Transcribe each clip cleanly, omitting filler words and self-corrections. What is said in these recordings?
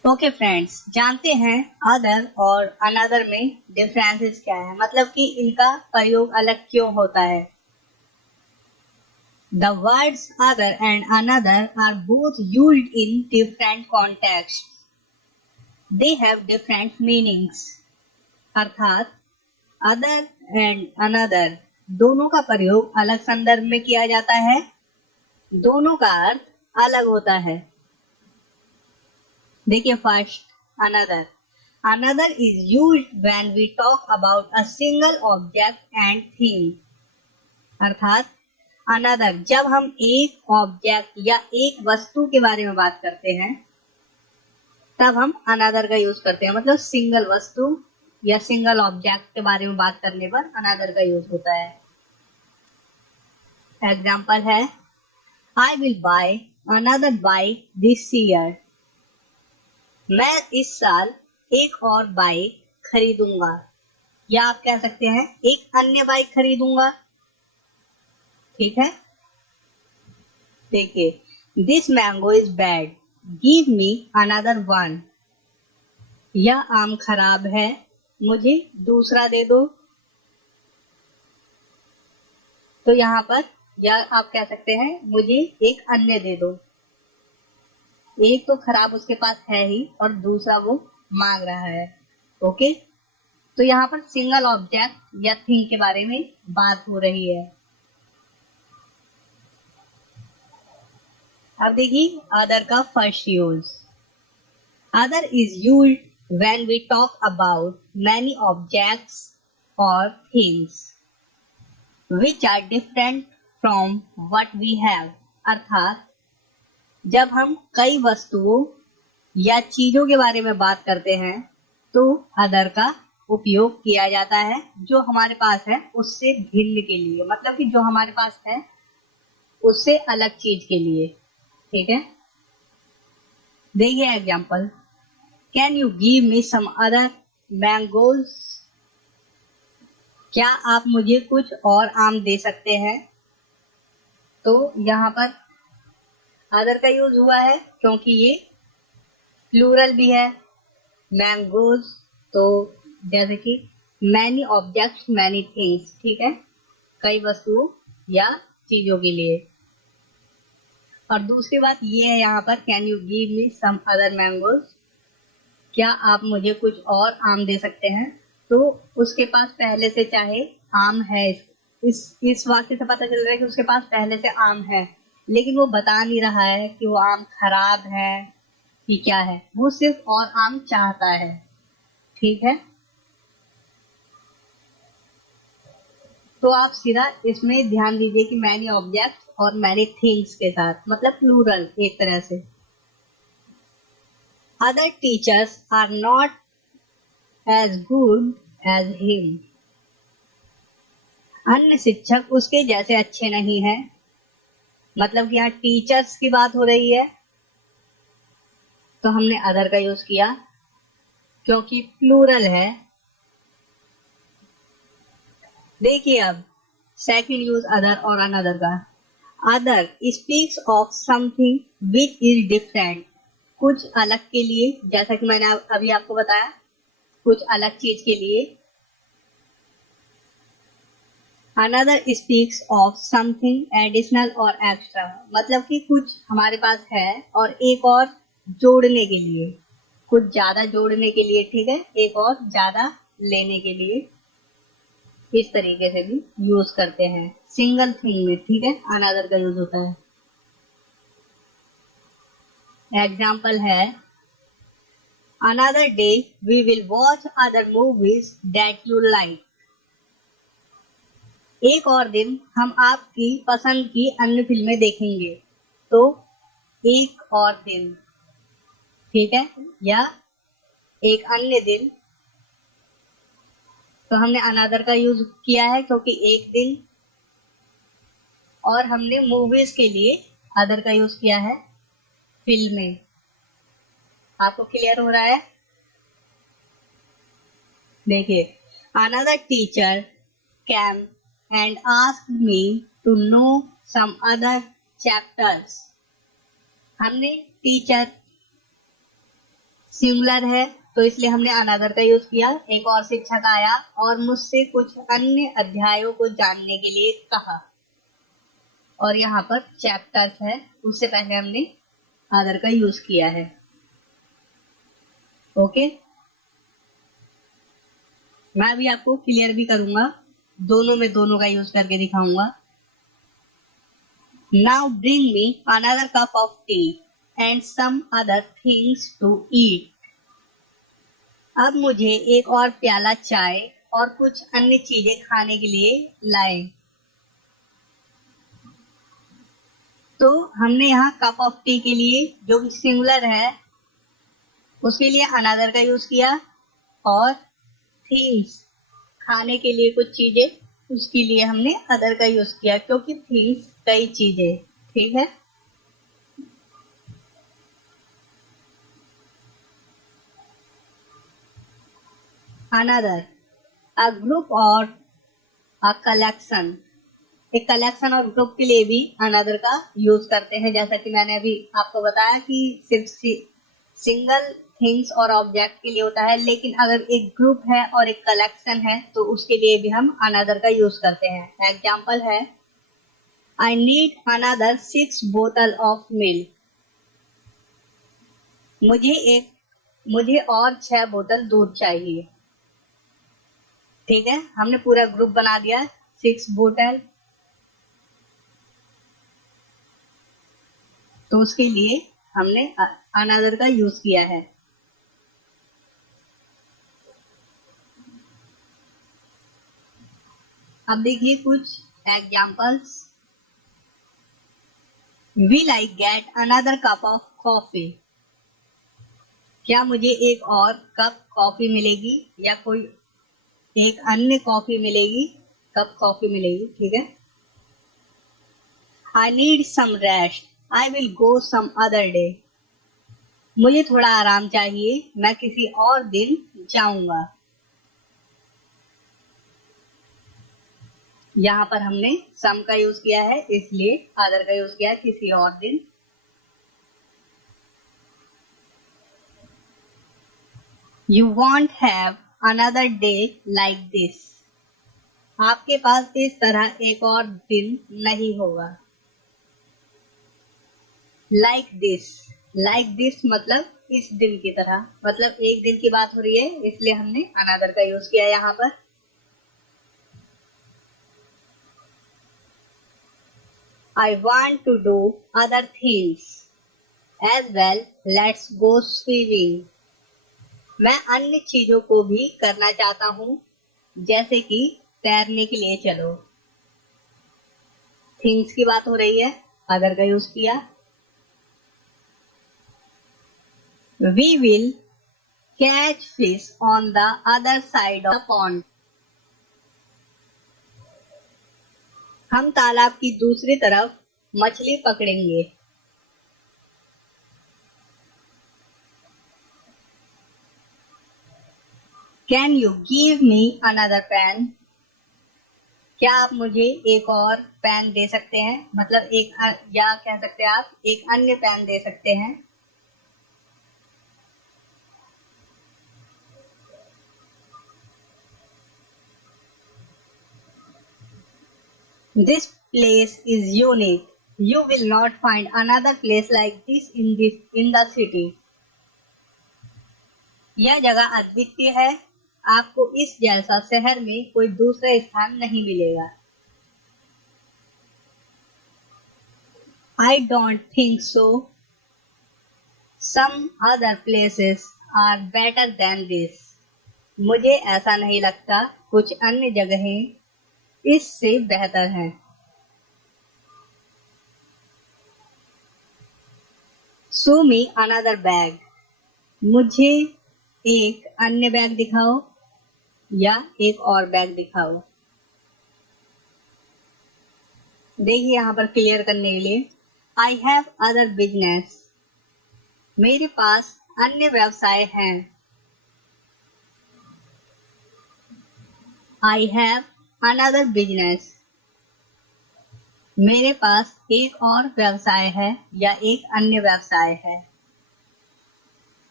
Okay friends, जानते हैं other और अनदर में डिफरेंसेस क्या है, मतलब कि इनका प्रयोग अलग क्यों होता है। The words other and another are both used in different contexts. They have different meanings. अर्थात other and another दोनों का प्रयोग अलग संदर्भ में किया जाता है, दोनों का अर्थ अलग होता है। देखिए first another. Another is used when we talk about a single object and thing. अर्थात another जब हम एक ऑब्जेक्ट या एक वस्तु के बारे में बात करते हैं तब हम another का यूज करते हैं, मतलब सिंगल वस्तु या सिंगल ऑब्जेक्ट के बारे में बात करने पर another का यूज होता है। एग्जाम्पल है I will buy another bike this year. मैं इस साल एक और बाइक खरीदूंगा, या आप कह सकते हैं एक अन्य बाइक खरीदूंगा। ठीक है, देखिए this mango is bad, give me another one. यह आम खराब है, मुझे दूसरा दे दो। तो यहाँ पर या आप कह सकते हैं मुझे एक अन्य दे दो। एक तो खराब उसके पास है ही और दूसरा वो मांग रहा है। ओके, तो यहाँ पर सिंगल ऑब्जेक्ट या थिंग के बारे में बात हो रही है। अब देखिए अदर का first use. Other is used when we talk about many objects और things which are different from what we have. अर्थात जब हम कई वस्तुओं या चीजों के बारे में बात करते हैं तो अदर का उपयोग किया जाता है जो हमारे पास है उससे भिन्न के लिए, मतलब कि जो हमारे पास है उससे अलग चीज के लिए। ठीक है, देखिए example, can you give me some other mangoes. क्या आप मुझे कुछ और आम दे सकते हैं। तो यहाँ पर अदर का यूज हुआ है क्योंकि ये प्लूरल भी है मैंगोज, तो जैसे कि मैनी ऑब्जेक्ट्स मैनी थिंग्स। ठीक है, कई वस्तुओं या चीजों के लिए। और दूसरी बात ये है यहाँ पर can you give me some other mangoes, क्या आप मुझे कुछ और आम दे सकते हैं। तो उसके पास पहले से चाहे आम है, इस वाक्य से पता चल रहा है कि उसके पास पहले से आम है, लेकिन वो बता नहीं रहा है कि वो आम खराब है कि क्या है, वो सिर्फ और आम चाहता है। ठीक है, तो आप सीधा इसमें ध्यान दीजिए कि मैनी ऑब्जेक्ट्स और मैनी थिंग्स के साथ, मतलब प्लूरल एक तरह से। Other teachers are not as good as him. अन्य शिक्षक उसके जैसे अच्छे नहीं हैं, मतलब कि यहाँ टीचर्स की बात हो रही है तो हमने अदर का यूज किया क्योंकि प्लूरल है। देखिए अब सेकंड यूज अदर और अनदर का। Other speaks of something which is different, कुछ अलग के लिए, जैसा कि मैंने अभी आपको बताया कुछ अलग चीज के लिए। Another speaks of something additional और एक्स्ट्रा, मतलब कि कुछ हमारे पास है और एक और जोड़ने के लिए, कुछ ज्यादा जोड़ने के लिए। ठीक है, एक और ज्यादा लेने के लिए, इस तरीके से भी यूज करते हैं सिंगल थिंग में। ठीक है, अनदर का यूज होता है। एग्जाम्पल है another day we will watch other movies that you like. एक और दिन हम आपकी पसंद की अन्य फिल्में देखेंगे। तो एक और दिन, ठीक है, या एक अन्य दिन, तो हमने अनदर का यूज किया है क्योंकि एक दिन, और हमने मूवीज के लिए अदर का यूज किया है फिल्में। आपको क्लियर हो रहा है। देखिए another teacher cam and asked me to know some other chapters. हमने टीचर सिंगुलर है तो इसलिए हमने अनदर का यूज किया। एक और शिक्षक आया और मुझसे कुछ अन्य अध्यायों को जानने के लिए कहा, और यहाँ पर चैप्टर्स है, उससे पहले हमने अदर का यूज किया है। ओके, मैं अभी आपको क्लियर भी करूंगा, दोनों में दोनों का यूज करके दिखाऊंगा। Now bring me another cup of T and some other things to eat. अब मुझे एक और प्याला चाय और कुछ अन्य चीजें खाने के लिए लाए। तो हमने यहाँ कप ऑफ टी के लिए, जो कि सिंगुलर है, उसके लिए अनदर का यूज किया, और थिंग्स, खाने के लिए कुछ चीजें, उसके लिए हमने अदर का यूज किया, क्योंकि थिंग्स कई चीजें। ठीक है, अनदर, अ ग्रुप और अ कलेक्शन। एक कलेक्शन और ग्रुप के लिए भी अनदर का यूज करते हैं, जैसा कि मैंने अभी आपको बताया कि सिर्फ सिंगल थिंग्स और ऑब्जेक्ट के लिए होता है, लेकिन अगर एक ग्रुप है और एक कलेक्शन है तो उसके लिए भी हम अनदर का यूज करते हैं। एग्जाम्पल है, आई नीड अनदर 6 बोतल ऑफ मिल्क। मुझे और 6 बोतल दूध चाहिए। ठीक है, हमने पूरा ग्रुप बना दिया, 6 बोतल, तो उसके लिए हमने अनदर का यूज किया है। अब देखिए कुछ examples. Will I get another cup of coffee. क्या मुझे एक और कप कॉफी मिलेगी, या कोई एक अन्य कॉफी मिलेगी, कप कॉफी मिलेगी। ठीक है, I need some rest, I will go some other day. मुझे थोड़ा आराम चाहिए, मैं किसी और दिन जाऊंगा। यहाँ पर हमने सम का यूज किया है, इसलिए अदर का यूज किया है, किसी और दिन। You won't have another day like this. आपके पास इस तरह एक और दिन नहीं होगा। Like this, like this मतलब इस दिन की तरह, मतलब एक दिन की बात हो रही है, इसलिए हमने another का यूज किया यहाँ पर। I want to do other things as well. Let's go swimming. मैं अन्य चीजों को भी करना चाहता हूँ, जैसे कि तैरने के लिए चलो। थिंग्स की बात हो रही है, अदर का यूज किया। We will catch fish on the other side of the pond. हम तालाब की दूसरी तरफ मछली पकड़ेंगे। Can you give me another pen? क्या आप मुझे एक और पेन दे सकते हैं, मतलब या कह सकते हैं आप एक अन्य पेन दे सकते हैं। This place is unique. You will not find another place like this in the city. यह जगह अद्वितीय है, आपको इस जैसा शहर में कोई दूसरा स्थान नहीं मिलेगा। I don't think so. Some other places are better than this. मुझे ऐसा नहीं लगता, कुछ अन्य जगहें इससे बेहतर हैं। Show me another bag. मुझे एक अन्य बैग दिखाओ, या एक और बैग दिखाओ। देखिए यहाँ पर क्लियर करने के लिए, I have other business. मेरे पास अन्य व्यवसाय हैं। I have another business. मेरे पास एक और व्यवसाय है, या एक अन्य व्यवसाय है।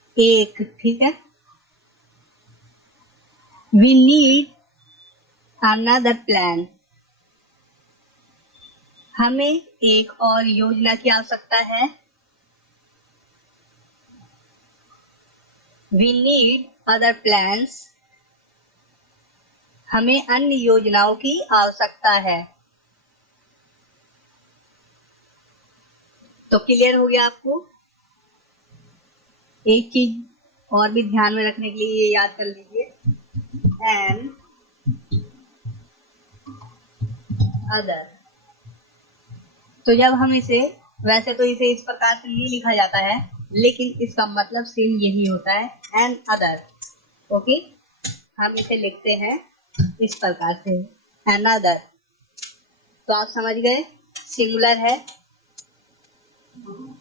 एक, ठीक है। वी नीड अनदर प्लान, हमें एक और योजना की आवश्यकता है। वी नीड अदर प्लान्स, हमें अन्य योजनाओं की आवश्यकता है। तो क्लियर हो गया आपको। एक चीज और भी ध्यान में रखने के लिए ये याद कर लीजिए, एन अदर। तो जब हम इसे, वैसे तो इसे इस प्रकार से नहीं लिखा जाता है, लेकिन इसका मतलब सेम यही होता है, एन अदर। ओके, हम इसे लिखते हैं इस प्रकार से, एन अदर। तो आप समझ गए, सिंगुलर है